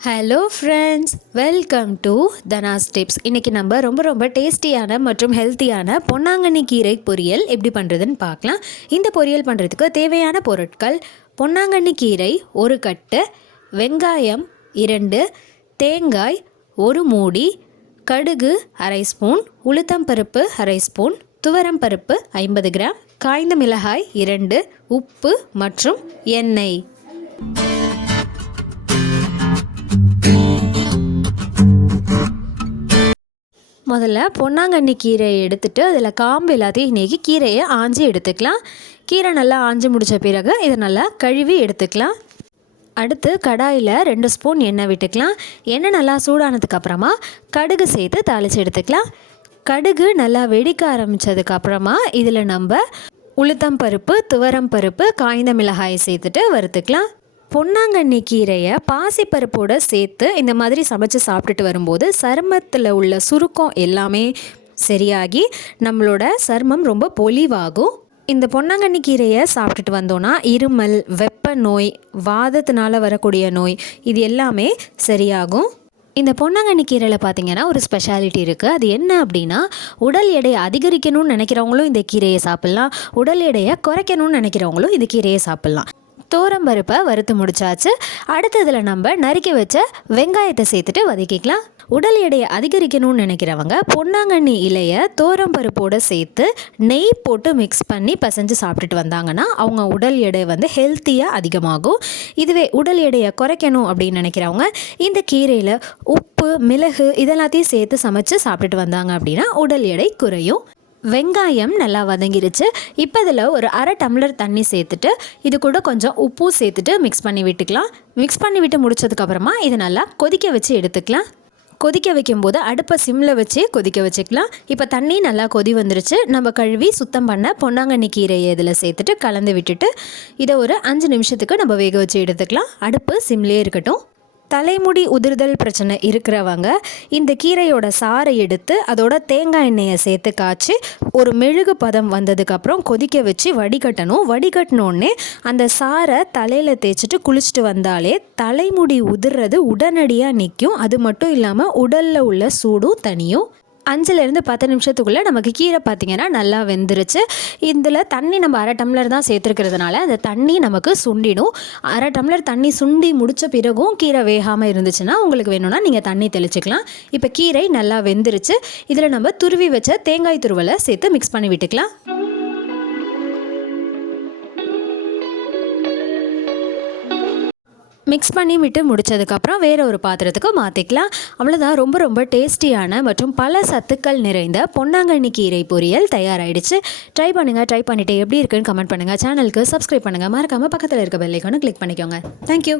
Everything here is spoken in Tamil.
Hello friends welcome to Dhana's tips இன்றைக்கி நம்ம ரொம்ப ரொம்ப டேஸ்டியான மற்றும் ஹெல்த்தியான பொன்னாங்கண்ணி கீரை பொரியல் எப்படி பண்ணுறதுன்னு பார்க்கலாம். இந்த பொரியல் பண்ணுறதுக்கு தேவையான பொருட்கள் பொன்னாங்கண்ணி கீரை ஒரு கட்டு வெங்காயம் இரண்டு தேங்காய் ஒரு மூடி கடுகு அரை ஸ்பூன் உளுத்தம்பருப்பு அரை ஸ்பூன் துவரம் பருப்பு ஐம்பது கிராம் காய்ந்த மிளகாய் இரண்டு உப்பு மற்றும் எண்ணெய். முதல்ல பொன்னாங்கண்ணி கீரையை எடுத்துட்டு அதில் காம்பு எல்லாத்தையும் இன்றைக்கி கீரையை ஆஞ்சி எடுத்துக்கலாம். கீரை நல்லா ஆஞ்சி முடித்த பிறகு இதை நல்லா கழுவி எடுத்துக்கலாம். அடுத்து கடாயில் ரெண்டு ஸ்பூன் எண்ணெய் விட்டுக்கலாம். எண்ணெய் நல்லா சூடானதுக்கப்புறமா கடுகு சேர்த்து தாளித்து எடுத்துக்கலாம். கடுகு நல்லா வெடிக்க ஆரம்பித்ததுக்கு அப்புறமா இதில் நம்ம உளுத்தம் பருப்பு துவரம் பருப்பு காய்ந்த மிளகாயை சேர்த்துட்டு வறுத்துக்கலாம். பொன்னாங்கண்ணி கீரையை பாசிப்பருப்போடு சேர்த்து இந்த மாதிரி சமைச்சு சாப்பிட்டுட்டு வரும்போது சருமத்தில் உள்ள சுருக்கம் எல்லாமே சரியாகி நம்மளோட சருமம் ரொம்ப பொலிவாகும். இந்த பொன்னாங்கண்ணி கீரையை சாப்பிட்டுட்டு வந்தோன்னா இருமல் வெப்ப நோய் வாதத்தினால வரக்கூடிய நோய் இது எல்லாமே சரியாகும். இந்த பொன்னாங்கண்ணி கீரையில் பார்த்தீங்கன்னா ஒரு ஸ்பெஷாலிட்டி இருக்குது அது என்ன அப்படின்னா உடல் எடையை அதிகரிக்கணும்னு நினைக்கிறவங்களும் இந்த கீரையை சாப்பிட்லாம். உடல் எடையை குறைக்கணும்னு நினைக்கிறவங்களும் இந்த கீரையை சாப்பிட்லாம். பருப்பை வறுத்து முடிச்சாச்சு. அடுத்ததில் நம்ம நறுக்கி வச்ச வெங்காயத்தை சேர்த்துட்டு வதக்கிக்கலாம். உடல் எடையை அதிகரிக்கணும்னு நினைக்கிறவங்க பொன்னாங்கண்ணி இலையை பருப்போடு சேர்த்து நெய் போட்டு மிக்ஸ் பண்ணி பசைஞ்சு சாப்பிட்டுட்டு வந்தாங்கன்னா அவங்க உடல் எடை வந்து ஹெல்த்தியாக அதிகமாகும். இதுவே உடல் எடையை குறைக்கணும் அப்படின்னு நினைக்கிறவங்க இந்த கீரையில் உப்பு மிளகு இதெல்லாத்தையும் சேர்த்து சமைச்சு சாப்பிட்டுட்டு வந்தாங்க அப்படின்னா உடல் எடை குறையும். வெங்காயம் நல்லா வதங்கிருச்சு. இப்போ இதில் ஒரு அரை டம்ளர் தண்ணி சேர்த்துட்டு இது கூட கொஞ்சம் உப்பும் சேர்த்துட்டு மிக்ஸ் பண்ணி விட்டுக்கலாம். மிக்ஸ் பண்ணி விட்டு முடிச்சதுக்கப்புறமா இதை நல்லா கொதிக்க வச்சு எடுத்துக்கலாம். கொதிக்க வைக்கும்போது அடுப்பை சிம்மில் வச்சு கொதிக்க வச்சுக்கலாம். இப்போ தண்ணி நல்லா கொதி வந்துருச்சு. நம்ம கழுவி சுத்தம் பண்ண பொன்னாங்கண்ணி கீரையை இதில் சேர்த்துட்டு கலந்து விட்டுட்டு இதை ஒரு அஞ்சு நிமிஷத்துக்கு நம்ம வேக வச்சு எடுத்துக்கலாம். அடுப்பு சிம்லேயே இருக்கட்டும். தலைமுடி உதிர்தல் பிரச்சனை இருக்கிறவங்க இந்த கீரையோட சாறை எடுத்து அதோட தேங்காய் எண்ணெயை சேர்த்து காய்ச்சி ஒரு மெழுகு பதம் வந்ததுக்கப்புறம் கொதிக்க வச்சு வடிகட்டணும். வடிகட்டினோடனே அந்த சாறை தலையில் தேய்ச்சிட்டு குளிச்சுட்டு வந்தாலே தலைமுடி உதிர்றது உடனடியாக நிற்கும் அது மட்டும் இல்லாமல் உடலில் உள்ள சூடும் தனியும். அஞ்சுலேருந்து பத்து நிமிஷத்துக்குள்ளே நமக்கு கீரை பார்த்திங்கன்னா நல்லா வெந்துருச்சு. இதில் தண்ணி நம்ம அரை டம்ளர் தான் சேர்த்துருக்கிறதுனால அந்த தண்ணி நமக்கு சுண்டிடும். அரை டம்ளர் தண்ணி சுண்டி முடித்த பிறகும் கீரை வேகாமல் இருந்துச்சுன்னா உங்களுக்கு வேணும்னா நீங்கள் தண்ணி தெளிச்சிக்கலாம். இப்போ கீரை நல்லா வெந்துருச்சு. இதில் நம்ம துருவி வச்ச தேங்காய் துருவலை சேர்த்து மிக்ஸ் பண்ணி விட்டுக்கலாம். மிக்ஸ் பண்ணி விட்டு முடித்ததுக்கப்புறம் வேறு ஒரு பாத்திரத்துக்கு மாற்றிக்கலாம் அவ்வளோதான் ரொம்ப ரொம்ப டேஸ்டியான மற்றும் பல சத்துக்கள் நிறைந்த பொன்னாங்கண்ணி கீரை பொரியல் தயாராகிடுச்சு ட்ரை பண்ணுங்கள் ட்ரை பண்ணிவிட்டு எப்படி இருக்குன்னு கமெண்ட் பண்ணுங்கள் சேனலுக்கு சப்ஸ்கிரைப் பண்ணுங்கள் மறக்காமல் பக்கத்தில் இருக்க பெல்லைக்கானு கிளிக் பண்ணிக்கோங்க. தேங்க்யூ